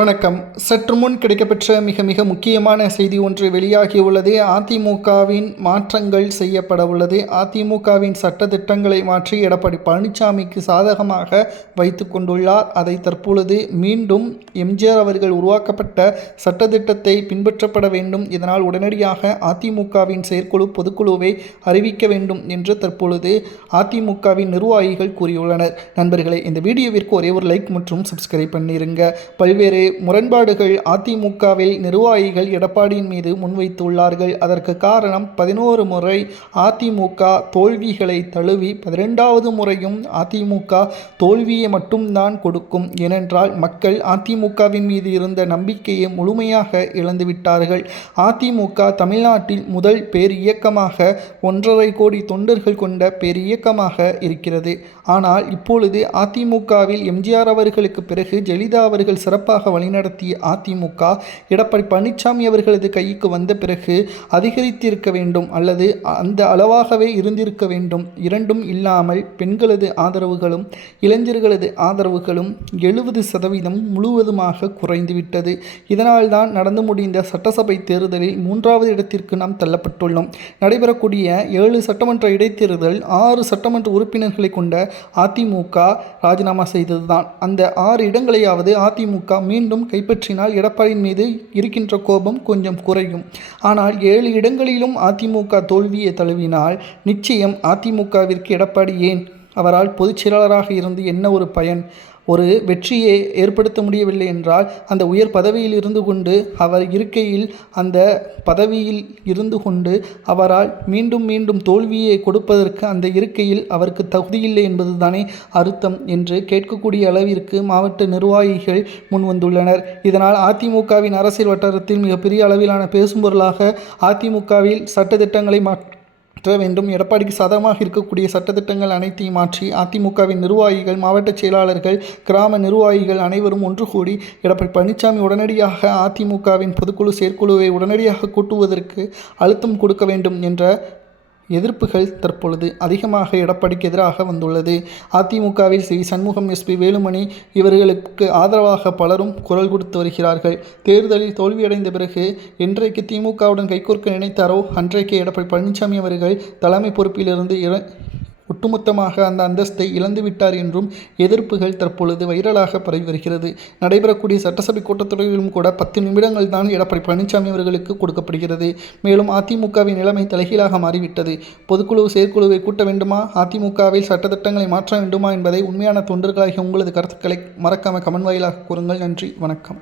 வணக்கம். சற்று முன் கிடைக்கப்பெற்ற மிக மிக முக்கியமான செய்தி ஒன்று வெளியாகியுள்ளது. அதிமுகவின் மாற்றங்கள் செய்யப்பட உள்ளது. அதிமுகவின் சட்டத்திட்டங்களை மாற்றி எடப்பாடி பழனிசாமிக்கு சாதகமாக வைத்து கொண்டுள்ளார். அதை தற்பொழுது மீண்டும் எம்ஜிஆர் அவர்கள் உருவாக்கப்பட்ட சட்டத்திட்டத்தை பின்பற்றப்பட வேண்டும், இதனால் உடனடியாக அதிமுகவின் செயற்குழு பொதுக்குழுவை அறிவிக்க வேண்டும் என்று தற்பொழுது அதிமுகவின் நிர்வாகிகள் கூறியுள்ளனர். நண்பர்களே, இந்த வீடியோவிற்கு ஒரே ஒரு லைக் மற்றும் சப்ஸ்கிரைப் பண்ணிருங்க. பல்வேறு முரண்பாடுகள் அதிமுகவில் நிர்வாகிகள் எடப்பாடியின் மீது முன்வைத்துள்ளார்கள். அதற்கு காரணம் 11 முறை அதிமுக தோல்விகளை தழுவி 12வது முறையும் அதிமுக தோல்வியை மட்டும்தான் கொடுக்கும். ஏனென்றால் மக்கள் அதிமுகவின் மீது இருந்த நம்பிக்கையை முழுமையாக இழந்துவிட்டார்கள். அதிமுக தமிழ்நாட்டில் முதல் பேர் இயக்கமாக 1.5 கோடி தொண்டர்கள் கொண்ட பேர் இயக்கமாக இருக்கிறது. ஆனால் இப்பொழுது அதிமுகவில் எம்ஜிஆர் அவர்களுக்கு பிறகு ஜெயலலிதா அவர்கள் சிறப்பாக வழிநடத்திய அதிமுக எடப்பாடி பழனிசாமி அவர்களது கைக்கு வந்த பிறகு அதிகரித்திருக்க வேண்டும் அல்லது அந்த அளவாகவே இருந்திருக்க வேண்டும். இரண்டும் இல்லாமல் பெண்களது ஆதரவுகளும் இளைஞர்களது ஆதரவுகளும் 70% முழுவதுமாக குறைந்துவிட்டது. இதனால்தான் நடந்து முடிந்த சட்டசபை தேர்தலில் 3வது இடத்திற்கு நாம் தள்ளப்பட்டுள்ளோம். நடைபெறக்கூடிய 7 சட்டமன்ற இடைத்தேர்தல் 6 சட்டமன்ற உறுப்பினர்களை கொண்ட அதிமுக ராஜினாமா செய்ததுதான். அந்த 6 இடங்களையாவது அதிமுக மீண்டும் கைப்பற்றினால் எடப்பாடியின் மீது இருக்கின்ற கோபம் கொஞ்சம் குறையும். ஆனால் 7 இடங்களிலும் அதிமுக தோல்வியை தழுவினால் நிச்சயம் அதிமுகவிற்கு எடப்பாடி ஏன், அவரால் பொதுச் செயலாளராக இருந்து என்ன ஒரு பயன்? ஒரு வெற்றியை ஏற்படுத்த முடியவில்லை என்றால் அந்த உயர் பதவியில் இருந்து கொண்டு அவர் இருக்கையில் அந்த பதவியில் இருந்து கொண்டு அவரால் மீண்டும் மீண்டும் தோல்வியை கொடுப்பதற்கு அந்த இருக்கையில் அவருக்கு தகுதியில்லை என்பது தானே அர்த்தம் என்று கேட்கக்கூடிய அளவிற்கு மாவட்ட நிர்வாகிகள் முன்வந்துள்ளனர். இதனால் அதிமுகவின் அரசியல் வட்டாரத்தில் மிகப்பெரிய அளவிலான பேசும் பொருளாக அதிமுகவில் சட்டத்திட்டங்களை மாற்ற வேண்டும், எடப்பாடிக்கு சாதகமாக இருக்கக்கூடிய சட்டத்திட்டங்கள் அனைத்தையும் மாற்றி அதிமுகவின் நிர்வாகிகள், மாவட்ட செயலாளர்கள், கிராம நிர்வாகிகள் அனைவரும் ஒன்று கூடி எடப்பாடி பழனிசாமி உடனடியாக அதிமுகவின் பொதுக்குழு செயற்குழுவை உடனடியாக கூட்டுவதற்கு அழுத்தம் கொடுக்க வேண்டும் என்ற எதிர்ப்புகள் தற்பொழுது அதிகமாக எடப்பாடிக்கு எதிராக வந்துள்ளது. அதிமுகவில் ஸ்ரீ சண்முகம், எஸ்பி வேலுமணி இவர்களுக்கு ஆதரவாக பலரும் குரல் கொடுத்து வருகிறார்கள். தேர்தலில் தோல்வியடைந்த பிறகு என்றைக்கு திமுகவுடன் கைகோர்க்க நினைத்தாரோ அன்றைக்கு எடப்பாடி பழனிசாமி அவர்கள் தலைமை பொறுப்பிலிருந்து ஒட்டுமொத்தமாக அந்த அந்தஸ்தை இழந்துவிட்டார் என்றும் எதிர்ப்புகள் தற்பொழுது வைரலாக பரவி வருகிறது. நடைபெறக்கூடிய சட்டசபை கூட்டத்தொடரிலும் கூட 10 நிமிடங்கள் தான் எடப்பாடி பழனிசாமி அவர்களுக்கு கொடுக்கப்படுகிறது. மேலும் அதிமுகவின் நிலைமை தலைகீழாக மாறிவிட்டது. பொதுக்குழு செயற்குழுவை கூட்ட வேண்டுமா, அதிமுகவில் சட்டத்திட்டங்களை மாற்ற வேண்டுமா என்பதை உண்மையான தொண்டர்களாகிய உங்களது கருத்துக்களை மறக்காம கமெண்ட் வாயிலாக கூறுங்கள். நன்றி, வணக்கம்.